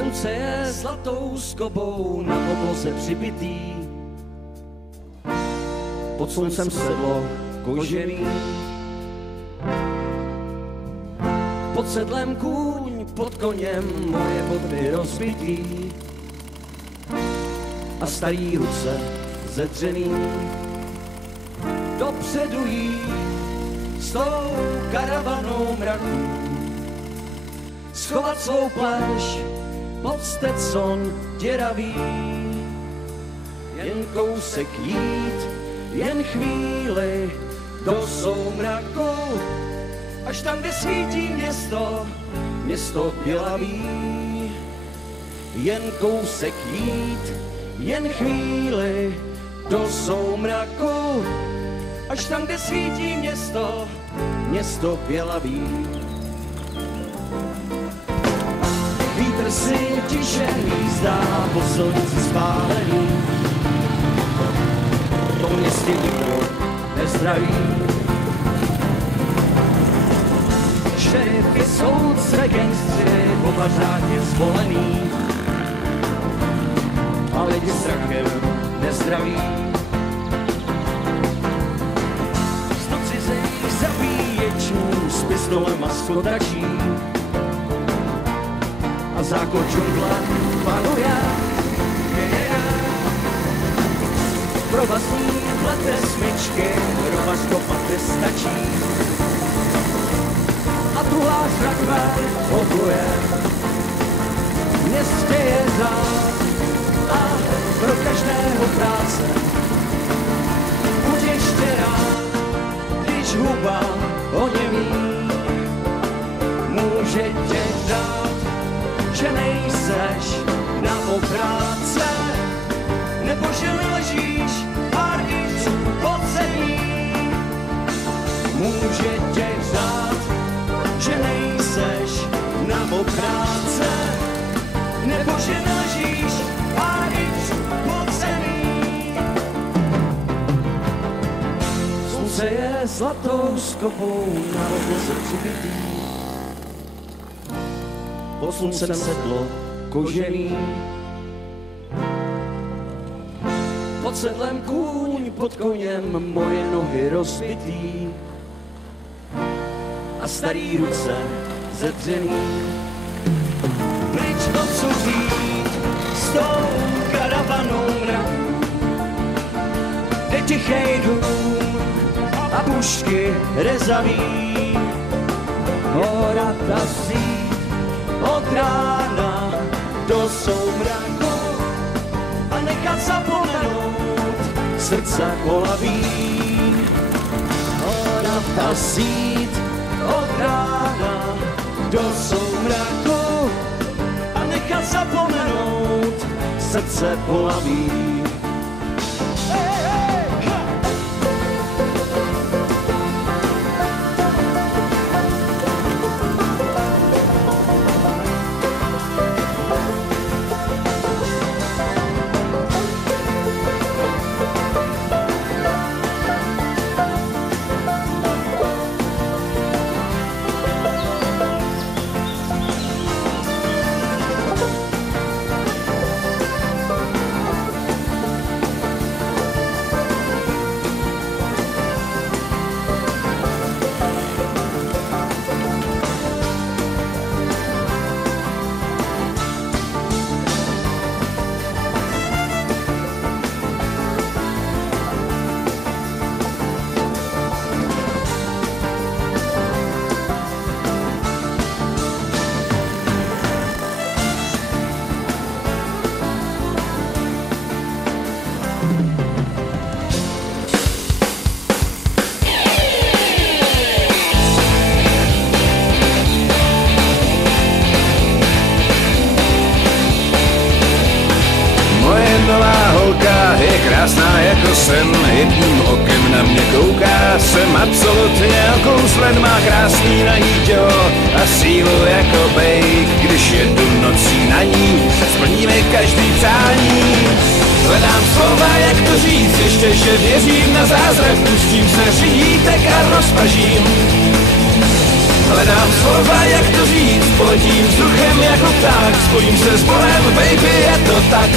Slunce je zlatou skobou na obloze přibitý. Pod sluncem sedlo kožený. Pod sedlem kůň, pod koněm moje boty rozbitý. A starý ruce zedřený. Dopředu jí s tou karavanou mraků. Schovat svou plášť pod Stetson děravý. Jen kousek jít, jen chvíli do soumraku. Až tam, kde svítí město, město bělavý. Jen kousek jít, jen chvíli do soumraku. Až tam, kde svítí město, město bělavý. Vítr si tiše hýzdá po silnici spálený. Po městě nikdo nezdraví. Šerify, soudce, gangstři, oba řádně zvolený. A lidi strachem nezdraví. Sto cizejch zabíječů s pistolem a skotačí. A zákon džungla panuje. Pro vlastní plete smyčky, rovař kopat nestačí. A druhá zrakve hoduje. V městě je řád a pro každého práce. Buď ještě rád, když huba oněmí. Může tě dát, že nejseš na opráce, nebo že ležíš pár inčů pod zemí. Může tě řád, že nejseš na opráce, nebo že ležíš pár inčů pod zemí. Slunce je zlatou skobou na obloze přibitý. Pod sluncem sedlo kožený. Pod sedlem kůň, pod koněm moje nohy rozbitý. A starý ruce zedřený. Pryč odsud jít s tou karavanou mraků. Kde tichej dům a pušky rezavý. Hora ta síť od rána do soumraku a nechat zapomenout srdce kolaví. Hora ta síť od rána do soumraku a nechat zapomenout srdce kolaví. Krásná jako sen, jedním okem na mě kouká. Jsem absolutně okouzlen, má krásný nahý tělo a sílu jako bejk. Když jedu nocí na ní, splní mi každý přání. Hledám slova, jak to říct, ještě že věřím na zázrak. Pustím se řídítek a rozpažím. Hledám slova, jak to říct, poletím vzduchem jako pták, spojím se s Bohem, baby, je to tak.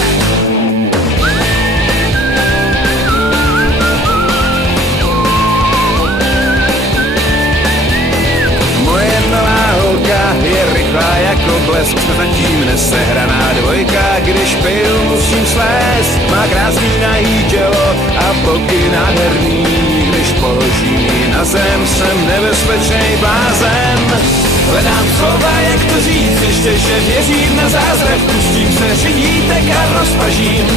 Moje nová holka je rychlá jako blesk, zatím nesehraná dvojka, když piju musím slést, má krásný nahý tělo a boky nádherný, když položím ji na zem, jsem nebezpečný blázen. Hledám slova, jak to říct, ještě že věřím na zázrak, pustím se řidítek a rozpažím.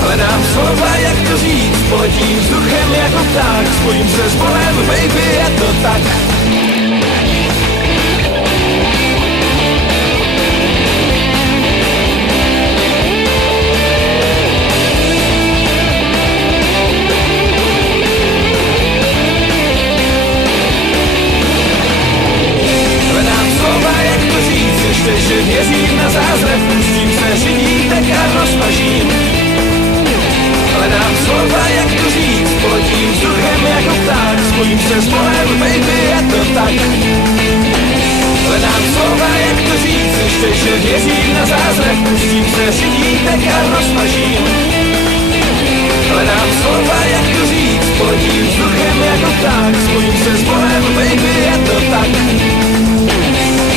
Hledám slova, jak to říct, poletím vzduchem jako pták, spojím se s Bohem, baby, je to tak. Ještě, že věřím na zázrak, pustím se řidítek a rozpažím. Hledám slova, jak to říct, poletím vzduchem jako pták, spojím se s Bohem, baby, je to tak. Hledám slova, jak to říct, ještě, že věřím na zázrak, pustím se řidítek a rozpažím. Hledám slova, jak to říct, poletím vzduchem jako pták, spojím se s Bohem, baby, je to tak.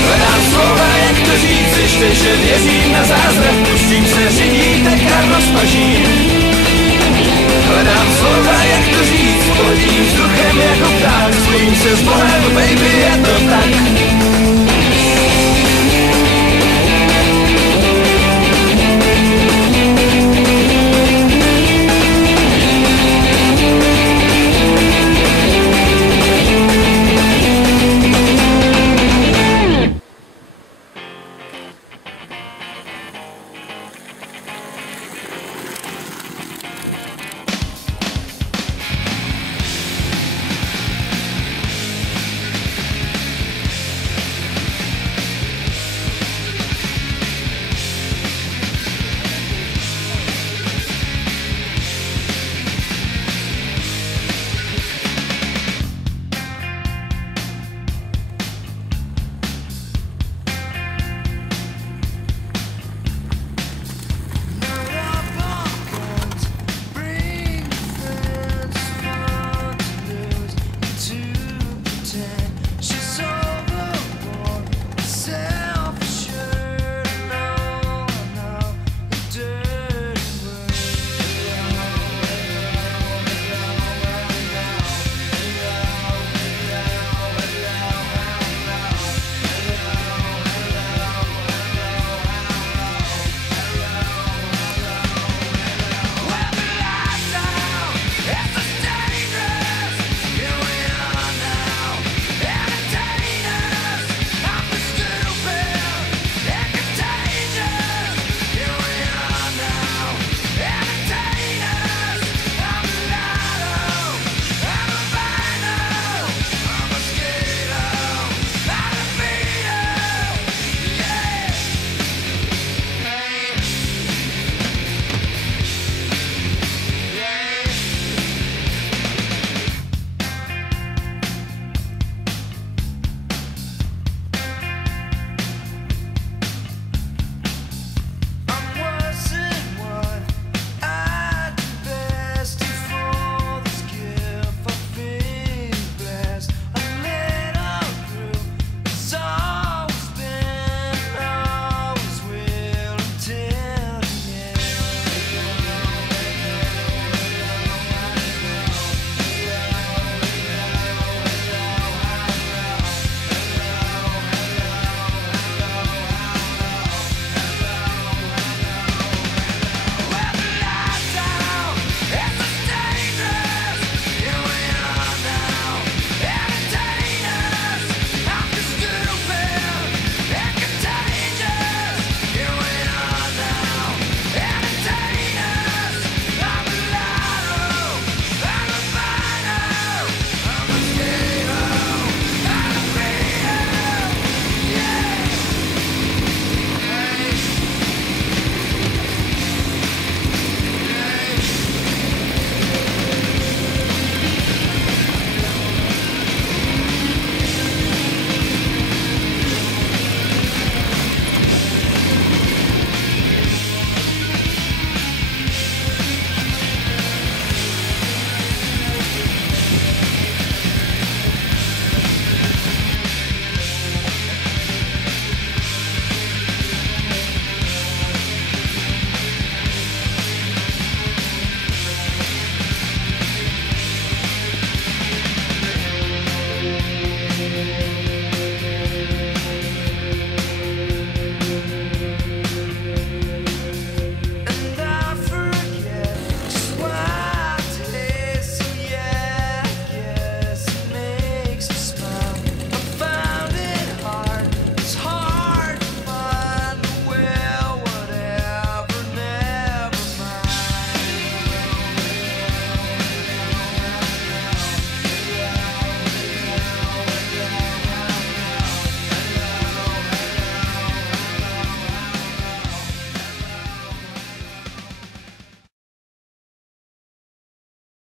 Hledám slova, jak to říct, ještě, že věřím na zázrak, pustím se řidítek a rozpažím. Hledám slova, jak to říct, poletím vzduchem jako pták, spojím se s Bohem, baby, je to tak.